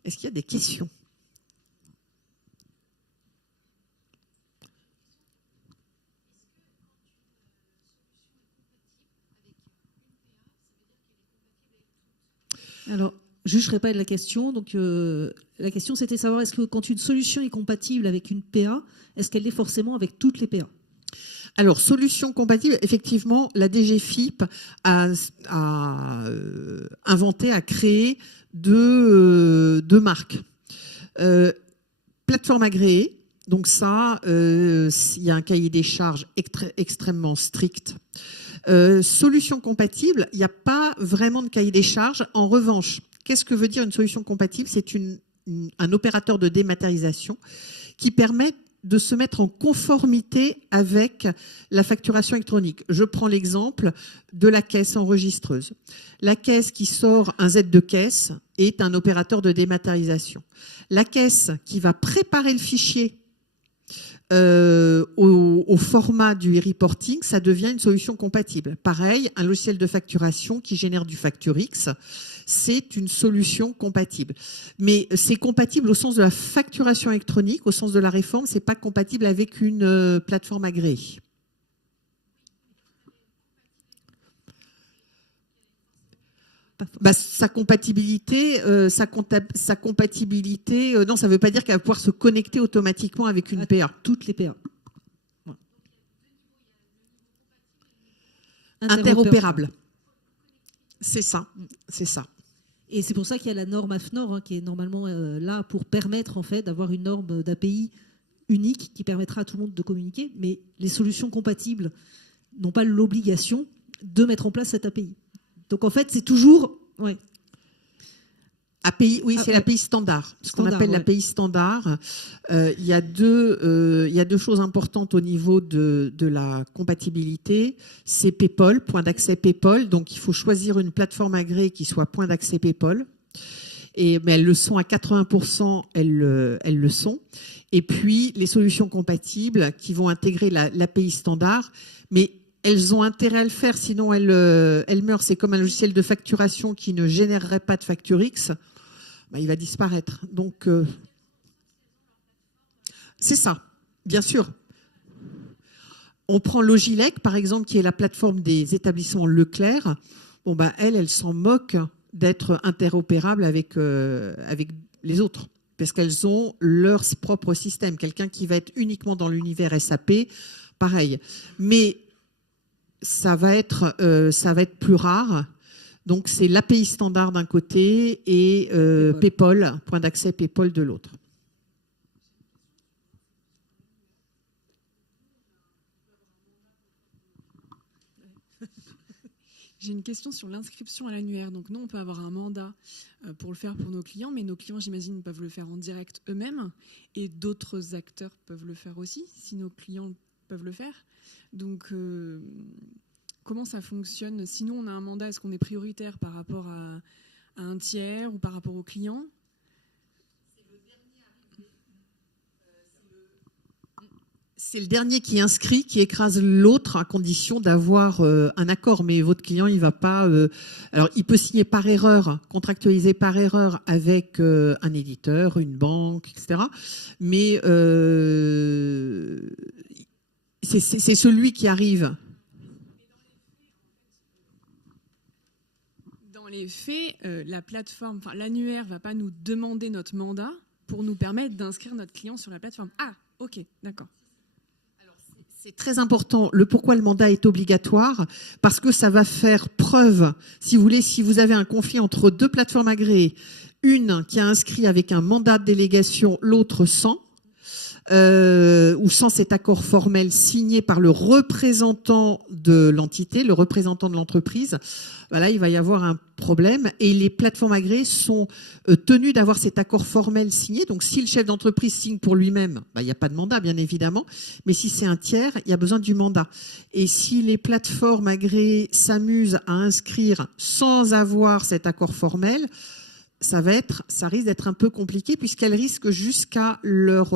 Est-ce qu'il y a des questions ? Alors, juste je répète la question. Donc, la question, c'était de savoir, est-ce que quand une solution est compatible avec une PA, est-ce qu'elle l'est forcément avec toutes les PA ? Alors, solution compatible, effectivement, la DGFiP a inventé, a créé deux marques. Plateforme agréée, donc ça, il y a un cahier des charges extrêmement strict. Solution compatible, il n'y a pas vraiment de cahier des charges. En revanche, qu'est-ce que veut dire une solution compatible ? C'est un opérateur de dématérialisation qui permet de se mettre en conformité avec la facturation électronique. Je prends l'exemple de la caisse enregistreuse. La caisse qui sort un Z de caisse est un opérateur de dématérialisation. La caisse qui va préparer le fichier au format du e-reporting, ça devient une solution compatible. Pareil, un logiciel de facturation qui génère du FactureX, c'est une solution compatible. Mais c'est compatible au sens de la facturation électronique, au sens de la réforme, c'est pas compatible avec une plateforme agréée. pas forcément. Bah, sa compatibilité, non, ça ne veut pas dire qu'elle va pouvoir se connecter automatiquement avec une PA. Toutes les PA. Ouais. Interopérable. C'est ça, c'est ça. Et c'est pour ça qu'il y a la norme AFNOR qui est normalement là pour permettre en fait d'avoir une norme d'API unique qui permettra à tout le monde de communiquer, mais les solutions compatibles n'ont pas l'obligation de mettre en place cette API. Donc en fait, c'est toujours... Ouais. API, oui, c'est l'API standard, ce qu'on appelle l'API standard. Il y a deux choses importantes au niveau de la compatibilité. C'est PayPal, point d'accès PayPal. Donc, il faut choisir une plateforme agréée qui soit point d'accès PayPal. Mais elles le sont à 80%, elles le sont. Et puis, les solutions compatibles qui vont intégrer l'API standard. Mais elles ont intérêt à le faire, sinon elles meurent. C'est comme un logiciel de facturation qui ne générerait pas de facture X. Ben, il va disparaître. Donc, c'est ça, bien sûr. On prend Logilec, par exemple, qui est la plateforme des établissements Leclerc. Bon, ben, elles s'en moquent d'être interopérables avec les autres, parce qu'elles ont leur propre système. Quelqu'un qui va être uniquement dans l'univers SAP, pareil. Mais ça va être plus rare. Donc, c'est l'API standard d'un côté et PayPal, point d'accès PayPal de l'autre. J'ai une question sur l'inscription à l'annuaire. Donc, nous, on peut avoir un mandat pour le faire pour nos clients, mais nos clients, j'imagine, peuvent le faire en direct eux-mêmes et d'autres acteurs peuvent le faire aussi, si nos clients peuvent le faire. Donc, comment ça fonctionne? Sinon, on a un mandat, est-ce qu'on est prioritaire par rapport à un tiers ou par rapport au client? C'est le dernier qui inscrit, qui écrase l'autre à condition d'avoir un accord. Mais votre client, il va pas. Alors, il peut signer par erreur, contractualiser par erreur avec un éditeur, une banque, etc. Mais c'est celui qui arrive. Dans les faits, la plateforme, enfin l'annuaire, va pas nous demander notre mandat pour nous permettre d'inscrire notre client sur la plateforme. Ah, ok, d'accord. C'est très important. Pourquoi le mandat est obligatoire? Parce que ça va faire preuve, si vous voulez, si vous avez un conflit entre deux plateformes agréées, une qui a inscrit avec un mandat de délégation, l'autre sans, ou sans cet accord formel signé par le représentant de l'entité, le représentant de l'entreprise, voilà, il va y avoir un problème. Et les plateformes agréées sont tenues d'avoir cet accord formel signé. Donc, si le chef d'entreprise signe pour lui-même, il n'y a pas de mandat, bien évidemment. Mais si c'est un tiers, il y a besoin du mandat. Et si les plateformes agréées s'amusent à inscrire sans avoir cet accord formel, ça risque d'être un peu compliqué puisqu'elles risquent jusqu'à leur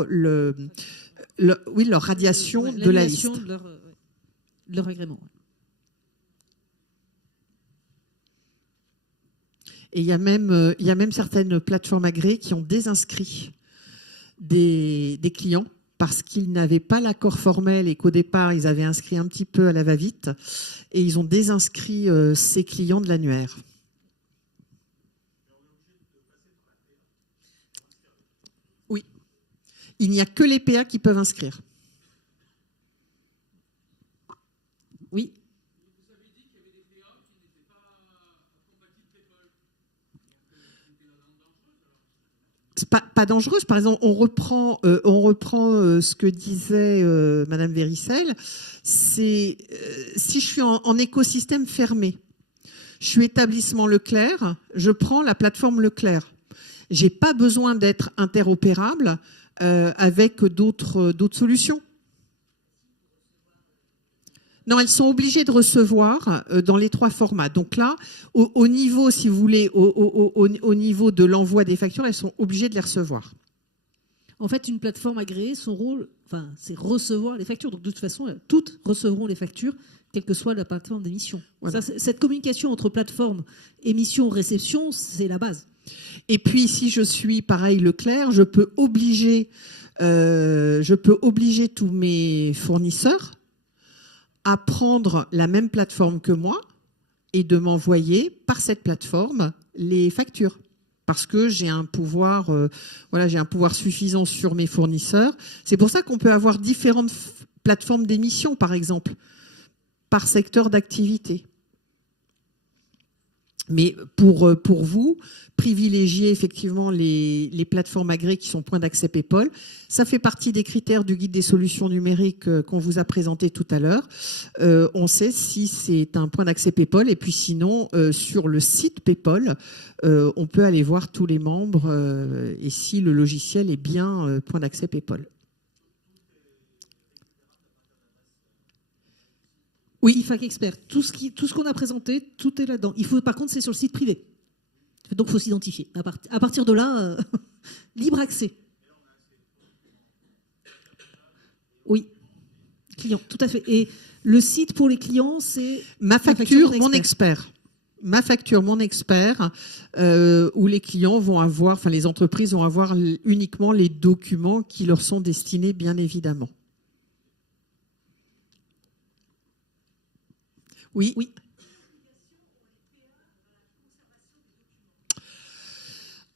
radiation de la liste. De leur agrément. Et il y a même certaines plateformes agréées qui ont désinscrit des clients parce qu'ils n'avaient pas l'accord formel et qu'au départ, ils avaient inscrit un petit peu à la va-vite et ils ont désinscrit ces clients de l'annuaire. Oui. Il n'y a que les PA qui peuvent inscrire. Oui. Pas dangereuse. Par exemple, on reprend ce que disait Madame Véricel. C'est si je suis en écosystème fermé, je suis établissement Leclerc, je prends la plateforme Leclerc. J'ai pas besoin d'être interopérable avec d'autres solutions. Non, elles sont obligées de recevoir dans les 3 formats. Donc là, au niveau, si vous voulez, au niveau de l'envoi des factures, elles sont obligées de les recevoir. En fait, une plateforme agréée, son rôle, c'est recevoir les factures. Donc de toute façon, toutes recevront les factures, quelle que soit la plateforme d'émission. Voilà. Cette communication entre plateforme, émission, réception, c'est la base. Et puis, si je suis pareil Leclerc, je peux obliger tous mes fournisseurs à prendre la même plateforme que moi et de m'envoyer par cette plateforme les factures. Parce que j'ai un pouvoir, j'ai un pouvoir suffisant sur mes fournisseurs. C'est pour ça qu'on peut avoir différentes plateformes d'émission, par exemple, par secteur d'activité. Mais pour vous, privilégier effectivement les plateformes agréées qui sont points d'accès PayPal. Ça fait partie des critères du guide des solutions numériques qu'on vous a présenté tout à l'heure. On sait si c'est un point d'accès PayPal. Et puis sinon, sur le site PayPal, on peut aller voir tous les membres et si le logiciel est bien point d'accès PayPal. Oui, IFAQ Expert. Tout ce qu'on a présenté, tout est là-dedans. Par contre, c'est sur le site privé. Donc, il faut s'identifier. À partir de là, libre accès. Oui, client, tout à fait. Et le site pour les clients, c'est Ma facture, mon expert. Ma facture, mon expert, où les clients vont avoir, enfin les entreprises vont avoir uniquement les documents qui leur sont destinés, bien évidemment. Oui. Oui.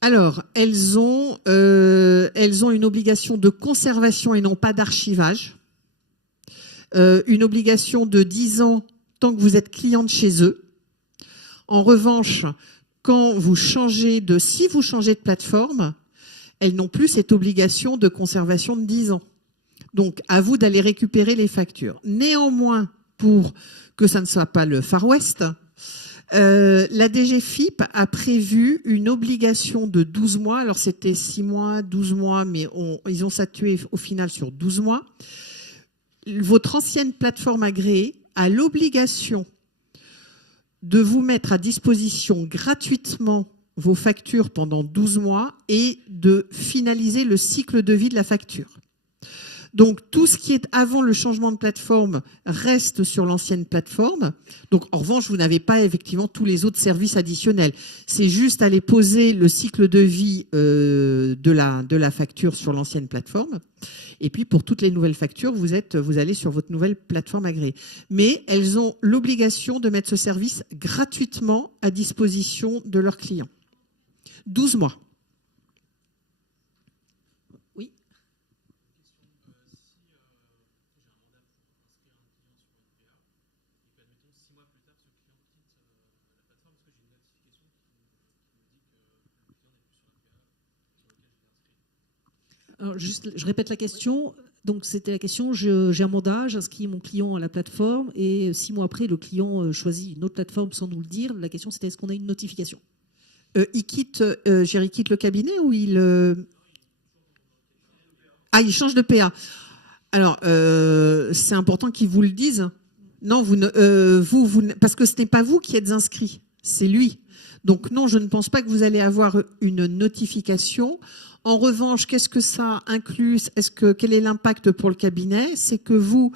Alors, elles ont une obligation de conservation et non pas d'archivage. Une obligation de 10 ans tant que vous êtes cliente chez eux. En revanche, si vous changez de plateforme, elles n'ont plus cette obligation de conservation de 10 ans. Donc, à vous d'aller récupérer les factures. Néanmoins, pour que ça ne soit pas le Far West, la DGFiP a prévu une obligation de 12 mois. Alors, c'était 6 mois, 12 mois, mais ils ont statué au final sur 12 mois. Votre ancienne plateforme agréée a l'obligation de vous mettre à disposition gratuitement vos factures pendant 12 mois et de finaliser le cycle de vie de la facture. Donc, tout ce qui est avant le changement de plateforme reste sur l'ancienne plateforme. Donc, en revanche, vous n'avez pas effectivement tous les autres services additionnels. C'est juste aller poser le cycle de vie de la facture sur l'ancienne plateforme. Et puis, pour toutes les nouvelles factures, vous allez sur votre nouvelle plateforme agréée. Mais elles ont l'obligation de mettre ce service gratuitement à disposition de leurs clients. 12 mois. Alors, juste, je répète la question. Donc, c'était la question, j'ai un mandat, j'inscris mon client à la plateforme et 6 mois après, le client choisit une autre plateforme sans nous le dire. La question, c'était est-ce qu'on a une notification ? Il quitte le cabinet ou il change de PA. Alors, c'est important qu'ils vous le disent. Non, parce que ce n'est pas vous qui êtes inscrit, c'est lui. Donc non, je ne pense pas que vous allez avoir une notification. En revanche, qu'est-ce que ça inclut ? Quel est l'impact pour le cabinet ? C'est que vous,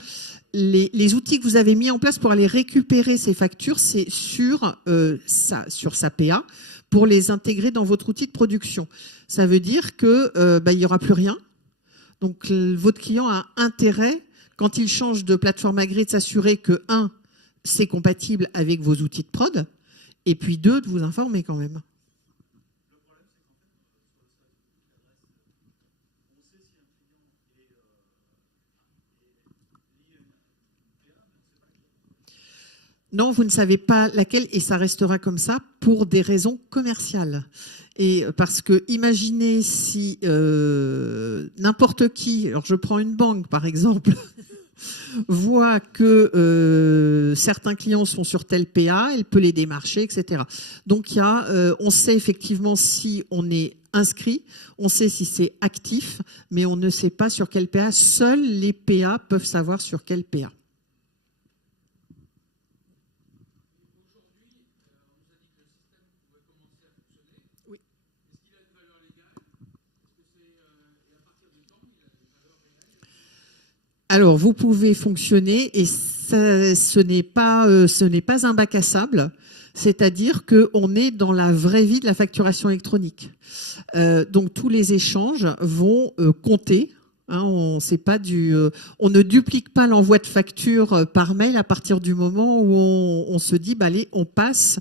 les outils que vous avez mis en place pour aller récupérer ces factures, c'est sur sa PA pour les intégrer dans votre outil de production. Ça veut dire que il n'y aura plus rien. Donc votre client a intérêt, quand il change de plateforme agréée, de s'assurer que 1, c'est compatible avec vos outils de prod, et puis 2, de vous informer quand même. Non, vous ne savez pas laquelle, et ça restera comme ça pour des raisons commerciales. Et parce que imaginez si n'importe qui, alors je prends une banque par exemple, voit que certains clients sont sur tel PA, elle peut les démarcher, etc. Donc on sait effectivement si on est inscrit, on sait si c'est actif, mais on ne sait pas sur quel PA. Seuls les PA peuvent savoir sur quel PA. Alors, vous pouvez fonctionner et ce n'est pas un bac à sable, c'est-à-dire qu'on est dans la vraie vie de la facturation électronique. Donc, tous les échanges vont compter Hein, on ne duplique pas l'envoi de facture par mail à partir du moment où on se dit, bah, allez, on passe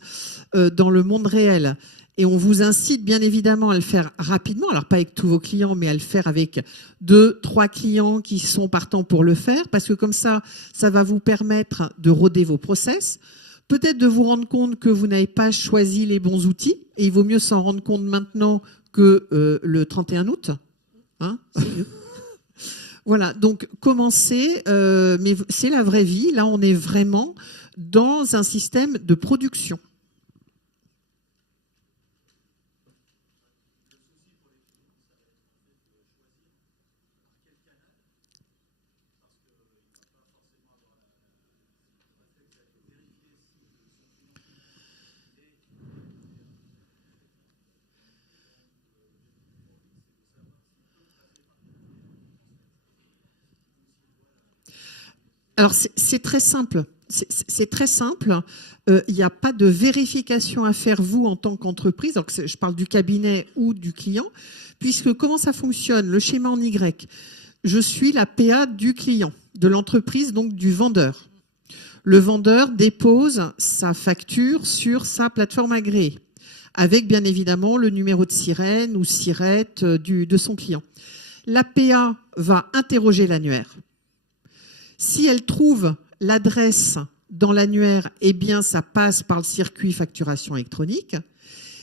dans le monde réel. Et on vous incite bien évidemment à le faire rapidement, alors pas avec tous vos clients, mais à le faire avec 2, 3 clients qui sont partants pour le faire, parce que comme ça va vous permettre de roder vos process, peut-être de vous rendre compte que vous n'avez pas choisi les bons outils, et il vaut mieux s'en rendre compte maintenant que le 31 août. Hein ? Voilà, donc commencez, mais c'est la vraie vie. Là, on est vraiment dans un système de production. Alors, c'est très simple. C'est très simple. Il n'y a pas de vérification à faire, vous, en tant qu'entreprise. Donc, je parle du cabinet ou du client, puisque comment ça fonctionne? Le schéma en Y. Je suis la PA du client, de l'entreprise, donc du vendeur. Le vendeur dépose sa facture sur sa plateforme agréée, avec bien évidemment le numéro de sirène ou sirette de son client. La PA va interroger l'annuaire. Si elle trouve l'adresse dans l'annuaire, eh bien, ça passe par le circuit facturation électronique.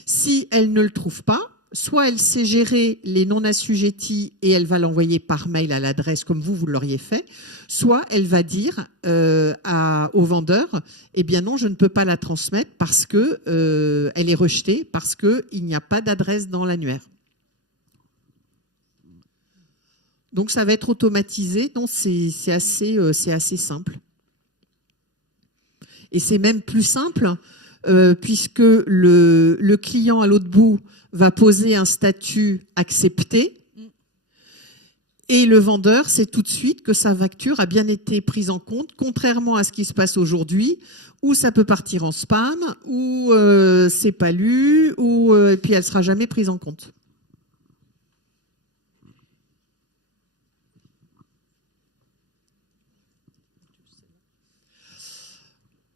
Si elle ne le trouve pas, soit elle sait gérer les non assujettis et elle va l'envoyer par mail à l'adresse comme vous l'auriez fait, soit elle va dire au vendeur, eh bien non, je ne peux pas la transmettre parce que elle est rejetée, parce qu'il n'y a pas d'adresse dans l'annuaire. Donc ça va être automatisé, donc c'est assez simple. Et c'est même plus simple, puisque le client à l'autre bout va poser un statut accepté, et le vendeur sait tout de suite que sa facture a bien été prise en compte, contrairement à ce qui se passe aujourd'hui, où ça peut partir en spam, où c'est pas lu, et puis elle sera jamais prise en compte.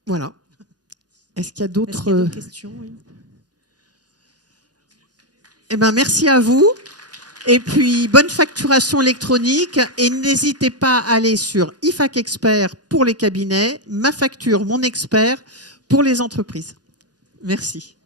Voilà. Est-ce qu'il y a d'autres questions? Oui. Eh ben, merci à vous. Et puis, bonne facturation électronique. Et n'hésitez pas à aller sur IFAC Expert pour les cabinets, ma facture, mon expert pour les entreprises. Merci.